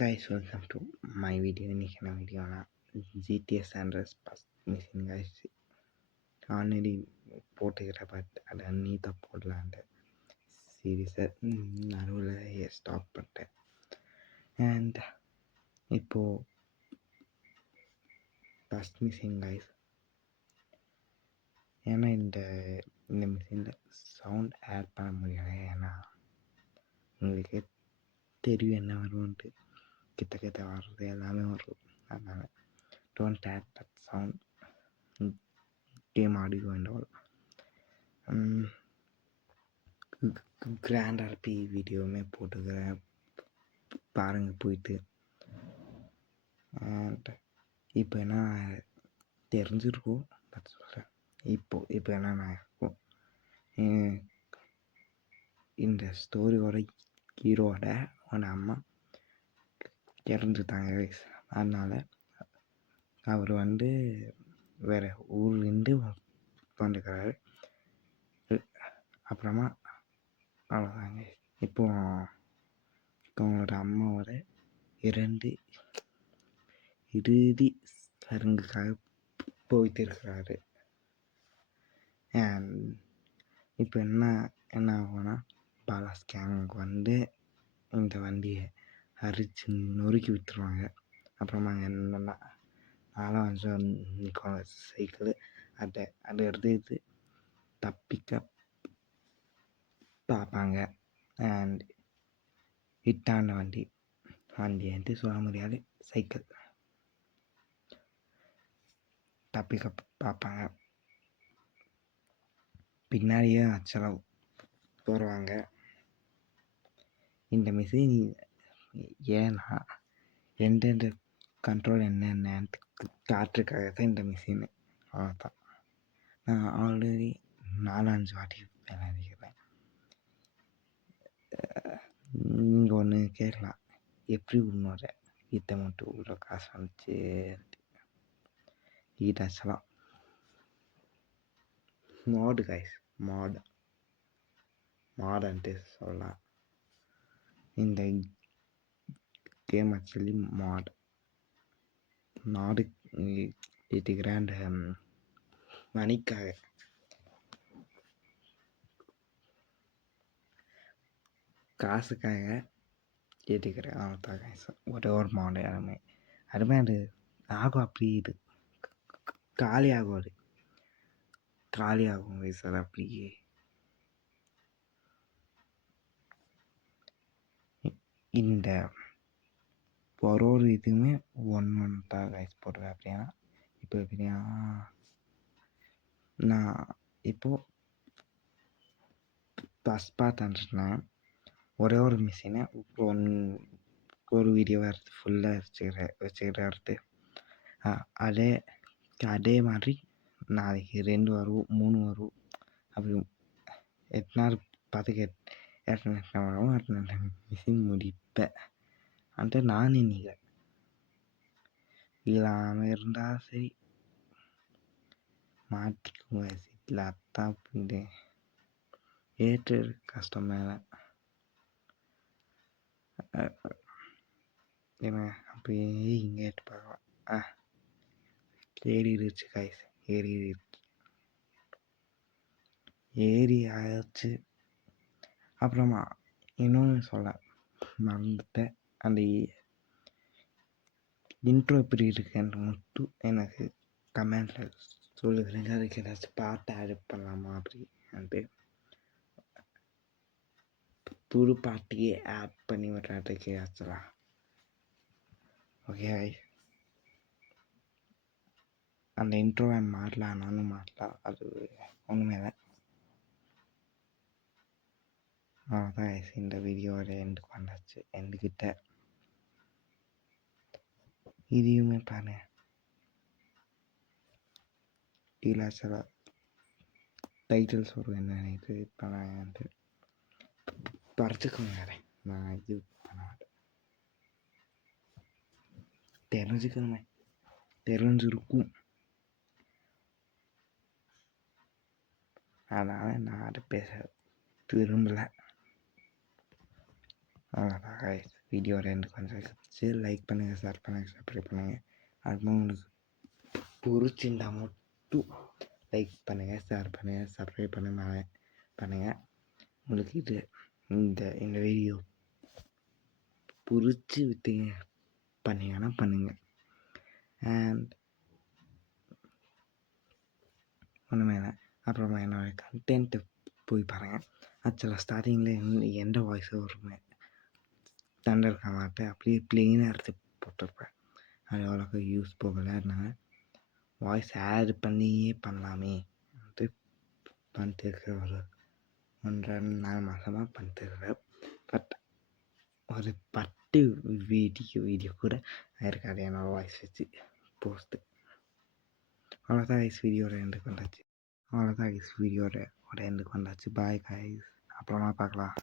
guys, welcome to my video. இன்னைக்கு என்ன வீடியோனா ஜிடிஎஸ் சாண்ட்ரஸ் பஸ் மிஷின் guys. ஆல்ரெடி போட்டுக்கிற பட் அதை நீட்டாக போடலான்ட்டு சீரீஸை நடுவில் ஸ்டாப் பண்ணிட்டேன். அண்ட் இப்போது பஸ் மிஷின் guys, ஏன்னா இந்த மிஷினில் சவுண்ட் ஆட் பண்ண முடியாது. ஏன்னா உங்களுக்கு தெரியும் என்ன வரும்ன்ட்டு, கிட்ட வர்றது எல்லாமே வரும். அதனால் don't add that sound game audio and all. Grand RP வீடியோவுமே போட்டுக்கிறேன், பாருங்கள் போயிட்டு. அண்ட் இப்போ என்ன தெரிஞ்சிருக்கும் பட் சொல்கிறேன். இப்போ என்னென்ன இருக்கும், இந்த ஸ்டோரியோட ஹீரோட அம்மா இறந்துட்டாங்க வயசு. அதனால் அவர் வேறு ஊர்லேருந்து வந்துக்கிறாரு. அப்புறமா அவ்வளோதாங்க. இப்போ அவங்களோட அம்மாவோட இறுதி சடங்குக்காக போயிட்டு இருக்கிறாரு. இப்போ என்ன ஆகும்னா, பாலாஸ் கேங்க்கு இந்த வண்டியை அரிச்சு நொறுக்கி விட்டுருவாங்க. அப்புறமா என்னென்னா 4 நிற்கும் சைக்கிள், அதை எடுத்து தப்பிக்க பார்ப்பாங்க. அண்ட் ஹிட்டான வண்டி வந்து சொல்ல முடியாது, சைக்கிள் தப்பிக்க பார்ப்பாங்க. பின்னாடியே அச்சலம் போடுவாங்க. இந்த மிஷின் ஏன்னா எந்தெந்த கண்ட்ரோல் என்னென்னு காட்டுறதுக்காக தான் இந்த மிஷின். அவ்வளோதான். நான் ஆல்ரெடி 4-5 வாட்டி விளையாடிக்கிறேன். நீங்கள் ஒன்று கேட்கலாம், எப்படி உன்னோட இதை மட்டும் இவ்வளோ காசு வந்துச்சு ஈடாச்சலாம். மாடு கைஸ், மாடன்ட்டு சொல்லலாம். இந்த கேம் ஆக்சுவலி நாடு ஏற்றிக்கிறேன் மணிக்காக, காசுக்காக ஏற்றிக்கிறேன். அவ்வளோதான் கைஸ். ஒரே ஒரு மாடு அதுமே அது ஆகும். அப்படி இது காலியாகும் கைஸ். அது அப்படியே இந்த ஒரு இதுவுமே ஒன்று தான் கைஸ் போடுவேன். அப்படின்னா இப்போ எப்படின்னா, நான் இப்போது பஸ் பார்த்துட்டுனா ஒரே ஒரு மிஷினை ஒரு வீடியோவை எடுத்து ஃபுல்லாக வச்சுக்கிற அதே மாதிரி நாளைக்கு 2 வரும் 3 வரும். அப்படி எத்தனாவது பார்த்துக்க எத்தனை மிஷின் முடிப்பேன் அந்த நான் இன்னைக்கு இல்லாமல் இருந்தால் சரி மாற்றிக்குங்க. சீட்டில் அத்தான் அப்படின்ட்டு ஏற்று கஷ்டம் மேலே ஏன்னா அப்படியே இங்கே ஏற்று பார்க்கலாம். ஏறிடுச்சு கைஸ், ஏறி ஆயிடுச்சு. அப்புறமா இன்னொன்று சொல்ல மறந்துட்டேன், அந்த இன்ட்ரோ எப்படி இருக்குன்னு மட்டும் எனக்கு கமெண்டில் சொல்லுகிறேங்க. அதுக்கு ஏதாச்சும் பாட்டு ஆட் பண்ணலாமா அப்படின்ட்டு, புது பாட்டியே ஆட் பண்ணி விடுறதுக்கு ஏதாச்சும். ஓகே, அந்த இன்ட்ரோவை மாறலாம், நானும் மாறலாம், அது ஒன்றுமே இல்லை. அவ்வளோதான். இந்த வீடியோவோட எண்டுக்கு வந்தாச்சு. எண்டுக்கிட்ட இதையுமே பாருங்க, இதில் சில டைட்டில்ஸ் வரும். என்ன இது இப்போ நான் பறிச்சுக்கோங்க, நான் இது பண்ண மாட்டேன். தெரிஞ்சிருக்கும், அதனால் நான் அதை பேச விரும்பலை. அவ்வளோதான். வீடியோ ரெண்டுக்கு வந்துச்சு. லைக் பண்ணுங்கள், ஷேர் பண்ணுங்கள், சப்ஸ்கிரைப் பண்ணுங்கள். அதுமாதிரி உங்களுக்கு பிடிச்சிருந்தா மட்டும் லைக் பண்ணுங்கள், ஷேர் பண்ணுங்கள், சப்ஸ்கிரைப் பண்ணுங்கள். உங்களுக்கு இந்த வீடியோ பிடிச்சி விட்டீங்க பண்ணீங்கன்னா பண்ணுங்கள். அண்ட் ஒன்றுமே இல்லை. அப்புறமா என்னோடய கண்டென்ட்டு போய் பாருங்கள். ஆக்சுவலாக ஸ்டார்டிங்கில் எந்த வாய்ஸ் வருமே தண்டர் மாட்டேன், அப்படியே ப்ளெயினாக எடுத்து போட்டிருப்பேன். அது அவ்வளோக்கா யூஸ் போகலை. அதனால் வாய்ஸ் ஆட் பண்ணியே பண்ணலாமே வந்து பண்ணிட்டு இருக்கிற ஒரு 1.5-4 மாதமாக பண்ணிட்டு இருக்கிறேன். பட் ஒரு 10 வீடியோ கூட இருக்காது என்னோடய வாய்ஸ் வச்சு போஸ்ட்டு. அவ்வளோதான் கைஸ், வீடியோட எண்டுக்கு வந்தாச்சு. பாய் கைஸ், அப்புறமா பார்க்கலாம்.